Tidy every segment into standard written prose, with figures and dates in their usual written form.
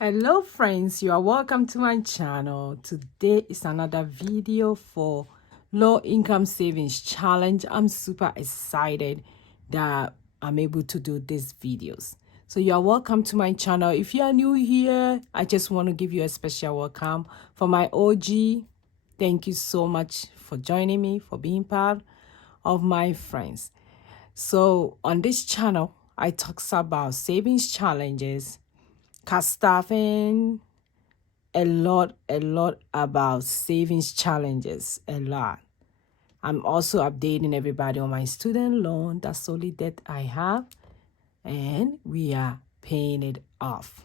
Hello friends, you are welcome to my channel. Today is another video for low income savings challenge. I'm super excited that I'm able to do these videos. So you are welcome to my channel. If you are new here, I just want to give you a special welcome. For my OG, thank you so much for joining me, for being part of my friends. So on this channel, I talk about savings challenges, casting a lot about savings challenges, a lot. I'm also updating everybody on my student loan. That's the only debt I have, and we are paying it off.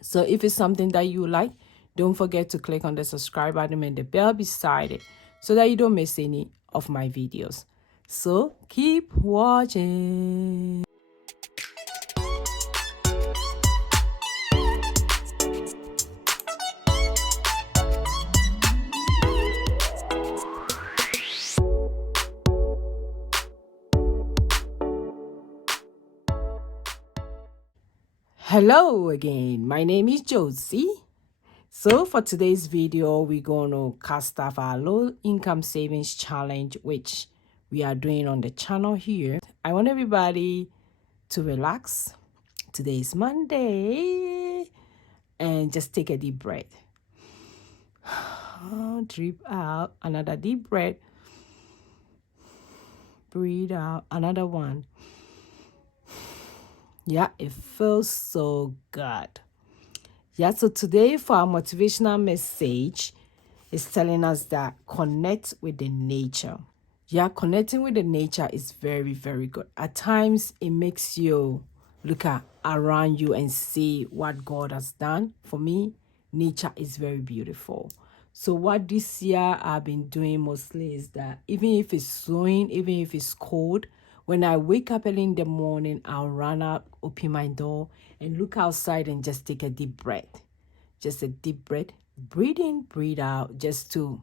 So if it's something that you like, don't forget to click on the subscribe button and the bell beside it so that you don't miss any of my videos. So keep watching. Hello again, my name is Josy. So for today's video, we're going to cast off our low income savings challenge, which we are doing on the channel here. I want everybody to relax. Today is Monday, and just take a deep breath. Drip out, another deep breath. Breathe out, another one. Yeah, it feels so good. Yeah, so today for our motivational message is telling us that connect with the nature. Yeah, connecting with the nature is very, very good. At times, it makes you look around you and see what God has done. For me, nature is very beautiful. So what this year I've been doing mostly is that even if it's snowing, even if it's cold, when I wake up early in the morning, I'll run out, open my door, and look outside and just take a deep breath. Just a deep breath. Breathe in, breathe out, just to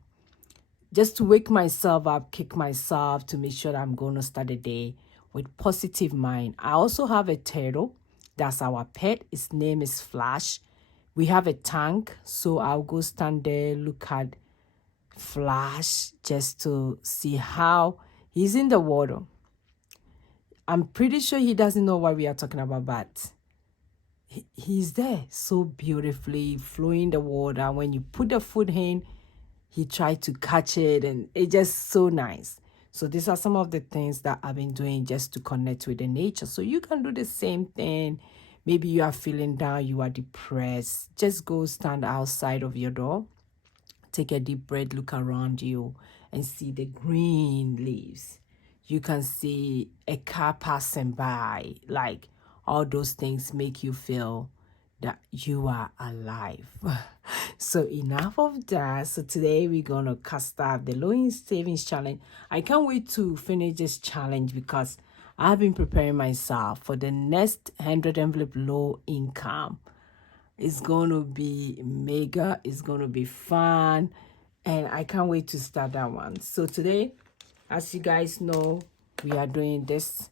wake myself up, kick myself to make sure that I'm going to start the day with positive mind. I also have a turtle. That's our pet. His name is Flash. We have a tank, so I'll go stand there, look at Flash just to see how he's in the water. I'm pretty sure he doesn't know what we are talking about, but he's there so beautifully flowing the water. When you put the food in, he tried to catch it, and it's just so nice. So these are some of the things that I've been doing just to connect with the nature. So you can do the same thing. Maybe you are feeling down, you are depressed. Just go stand outside of your door. Take a deep breath, look around you, and see the green leaves. You can see a car passing by. Like, all those things make you feel that you are alive. So enough of that. So today we're going to cast off the low savings challenge. I can't wait to finish this challenge because I've been preparing myself for the next 100 envelope low income. It's going to be mega. It's going to be fun. And I can't wait to start that one. So today, as you guys know, we are doing this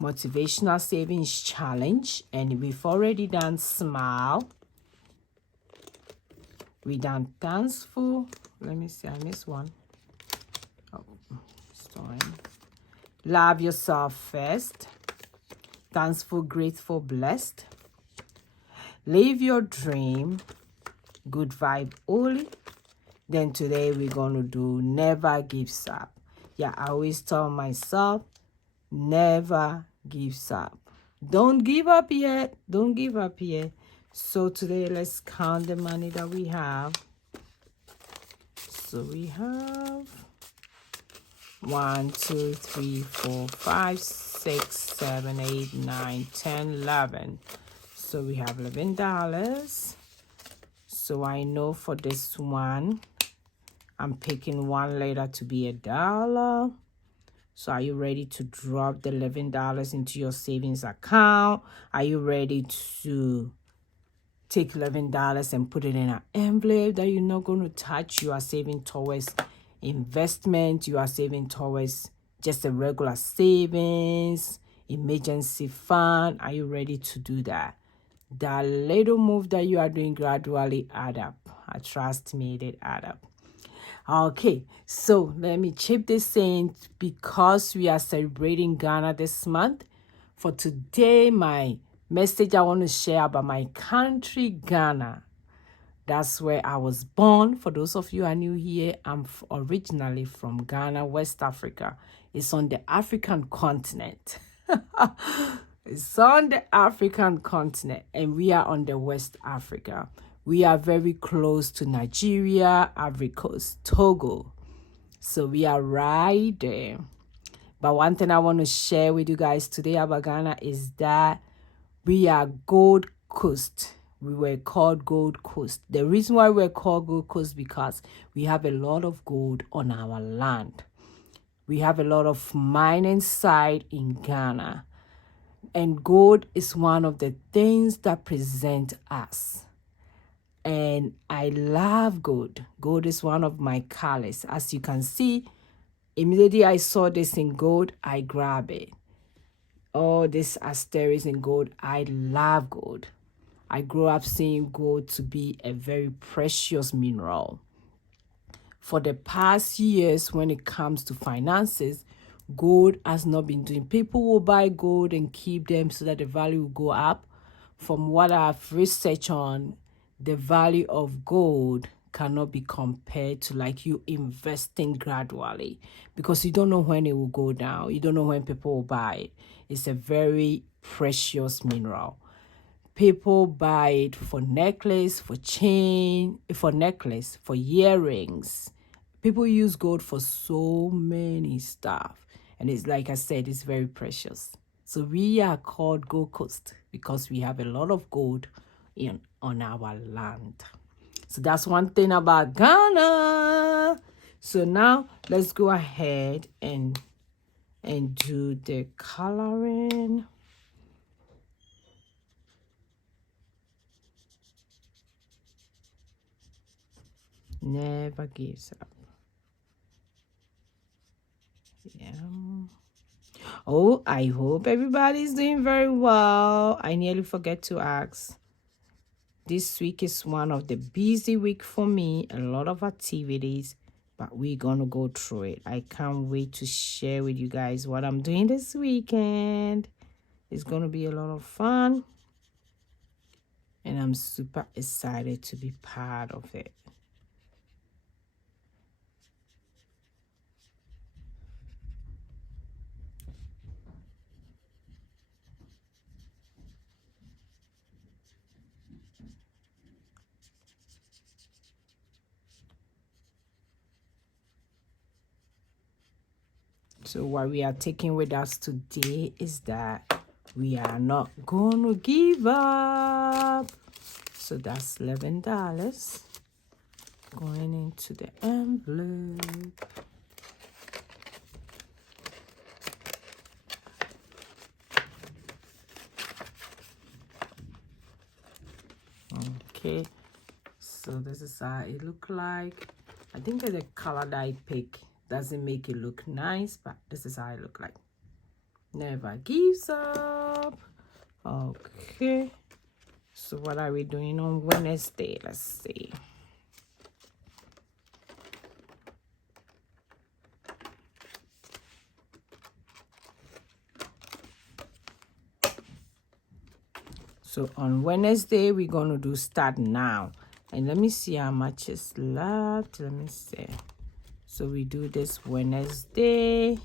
motivational savings challenge. And we've already done smile. We done thankful. Let me see. I missed one. Oh, sorry. Love yourself first. Thankful, grateful, blessed. Live your dream. Good vibe only. Then today we're going to do never gives up. Yeah, I always tell myself, never gives up. Don't give up yet. Don't give up yet. So today let's count the money that we have. So we have 1, 2, 3, 4, 5, 6, 7, 8, 9, 10, 11. So we have $11. So I know for this one, I'm picking one letter to be $1. So are you ready to drop the $11 into your savings account? Are you ready to take $11 and put it in an envelope that you're not going to touch? You are saving towards investment. You are saving towards just a regular savings, emergency fund. Are you ready to do that? That little move that you are doing gradually add up. Trust me, it add up. Okay, so let me chip this in because we are celebrating Ghana this month. For today, my message I want to share about my country, Ghana. That's where I was born. For those of you who are new here, I'm originally from Ghana, West Africa. It's on the African continent. It's on the African continent, and we are on the West Africa. We are very close to Nigeria, Ivory Coast, Togo. So we are right there. But one thing I want to share with you guys today about Ghana is that we are Gold Coast. We were called Gold Coast. The reason why we're called Gold Coast because we have a lot of gold on our land. We have a lot of mining site in Ghana. And gold is one of the things that present us. And I love gold. Gold is one of my colors. As you can see, immediately I saw this in gold, I grab it. Oh, this asterisk in gold. I love gold. I grew up seeing gold to be a very precious mineral. For the past years, when it comes to finances, gold has not been doing. People will buy gold and keep them so that the value will go up. From what I've researched on, the value of gold cannot be compared to like you investing gradually because you don't know when it will go down. You don't know when people will buy it. It's a very precious mineral. People buy it for necklace, for chain, for necklace, for earrings. People use gold for so many stuff. And it's like I said, it's very precious. So we are called Gold Coast because we have a lot of gold on our land. So that's one thing about Ghana. So now let's go ahead and do the coloring. Never gives up. Yeah. Oh, I hope everybody's doing very well. I nearly forget to ask. This week is one of the busy week for me. A lot of activities, but we're gonna go through it. I can't wait to share with you guys what I'm doing this weekend. It's gonna be a lot of fun, and I'm super excited to be part of it. So what we are taking with us today is that we are not going to give up. So that's $11 going into the envelope. Okay, so this is how it look like. I think that the color that I pick doesn't make it look nice, but this is how it look like. Never gives up. Okay, so what are we doing on Wednesday? Let's see. So on Wednesday, we're going to do start now. And let me see how much is left. Let me see. So we do this Wednesday,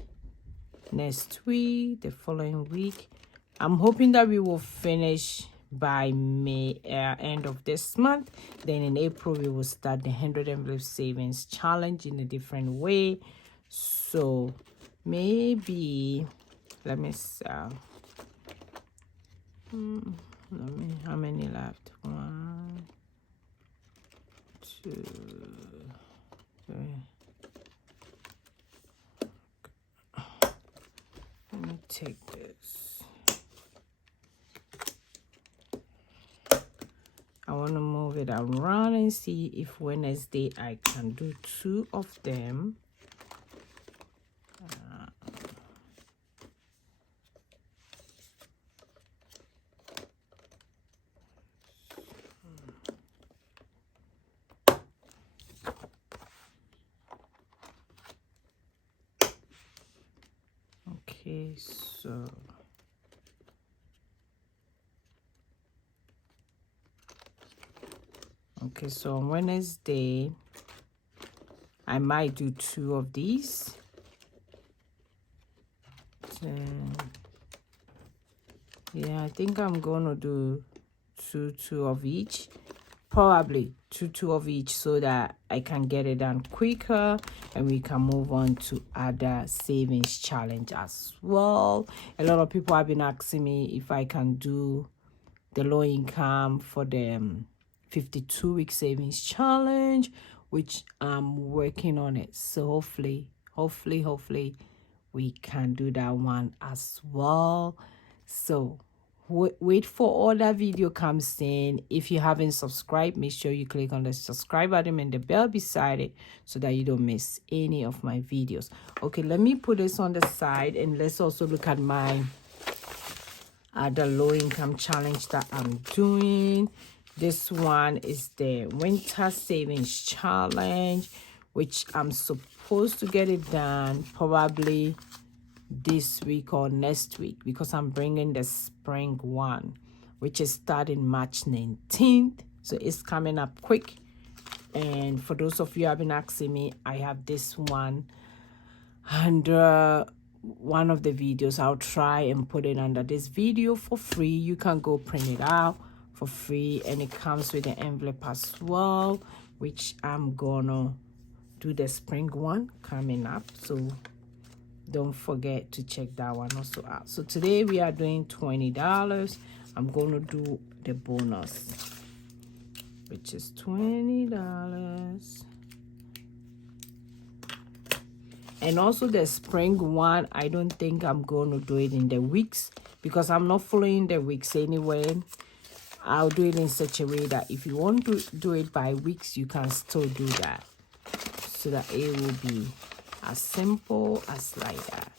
next week, the following week. I'm hoping that we will finish by May, end of this month. Then in April, we will start the 100 envelope savings challenge in a different way. So maybe, let me see. How many left? 1, 2, 3. Let me take this. I want to move it around and see if Wednesday I can do 2 of them. Okay, so on Wednesday I might do 2 of these. 10. Yeah, I think I'm gonna do two of each, probably two of each, so that I can get it done quicker and we can move on to other savings challenge as well. A lot of people have been asking me if I can do the low income for the 52-week savings challenge, which I'm working on it. So hopefully we can do that one as well. So wait for all that video comes in. If you haven't subscribed, make sure you click on the subscribe button and the bell beside it so that you don't miss any of my videos. Okay, let me put this on the side and let's also look at my the low income challenge that I'm doing. This one is the winter savings challenge, which I'm supposed to get it done probably this week or next week, because I'm bringing the spring one, which is starting March 19th. So it's coming up quick. And for those of you who have been asking me, I have this one under one of the videos. I'll try and put it under this video for free. You can go print it out for free, and it comes with an envelope as well, which I'm gonna do the spring one coming up. So don't forget to check that one also out. So today we are doing $20. I'm gonna do the bonus, which is $20. And also the spring one, I don't think I'm going to do it in the weeks, because I'm not following the weeks anyway. I'll do it in such a way that if you want to do it by weeks, you can still do that, so that it will be as simple as like that.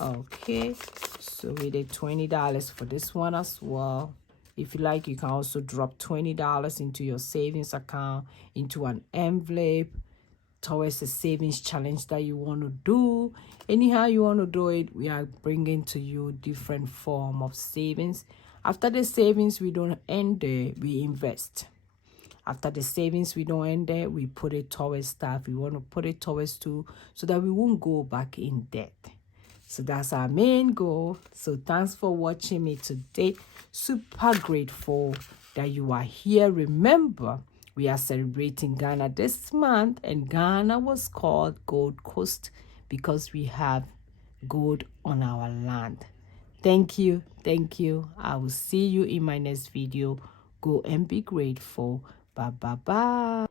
Okay, so we did $20 for this one as well. If you like, you can also drop $20 into your savings account, into an envelope, towards the savings challenge that you want to do. Anyhow you want to do it, we are bringing to you different form of savings. After the savings, we don't end there, we invest. After the savings, we don't end there, we put it towards stuff we want to put it towards too, so that we won't go back in debt. So that's our main goal. So thanks for watching me today. Super grateful that you are here. Remember, we are celebrating Ghana this month, and Ghana was called Gold Coast because we have gold on our land. Thank you. I will see you in my next video. Go and be grateful. Bye.